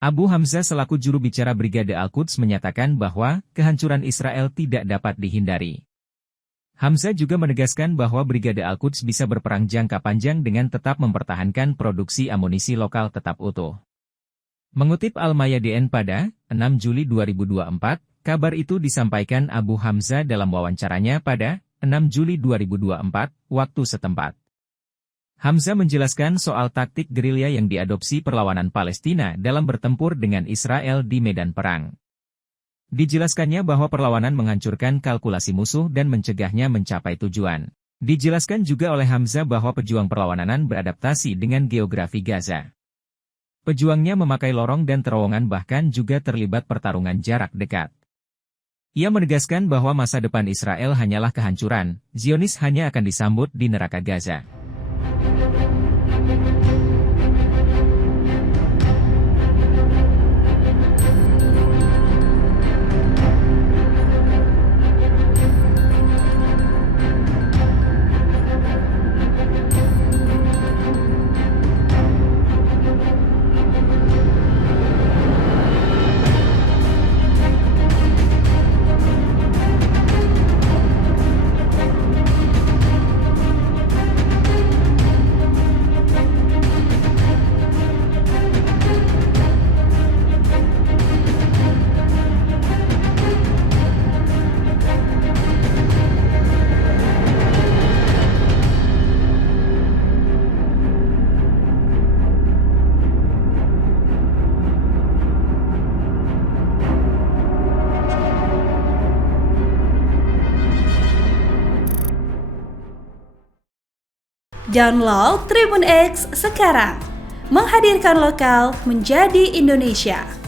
Abu Hamzah selaku juru bicara Brigade Al-Quds menyatakan bahwa kehancuran Israel tidak dapat dihindari. Hamzah juga menegaskan bahwa Brigade Al-Quds bisa berperang jangka panjang dengan tetap mempertahankan produksi amunisi lokal tetap utuh. Mengutip Al-Mayadin pada 6 Juli 2024, kabar itu disampaikan Abu Hamzah dalam wawancaranya pada 6 Juli 2024, waktu setempat. Hamzah menjelaskan soal taktik gerilya yang diadopsi perlawanan Palestina dalam bertempur dengan Israel di medan perang. Dijelaskannya bahwa perlawanan menghancurkan kalkulasi musuh dan mencegahnya mencapai tujuan. Dijelaskan juga oleh Hamzah bahwa pejuang perlawanan beradaptasi dengan geografi Gaza. Pejuangnya memakai lorong dan terowongan bahkan juga terlibat pertarungan jarak dekat. Ia menegaskan bahwa masa depan Israel hanyalah kehancuran, Zionis hanya akan disambut di neraka Gaza. Download Tribun X sekarang, menghadirkan lokal menjadi Indonesia.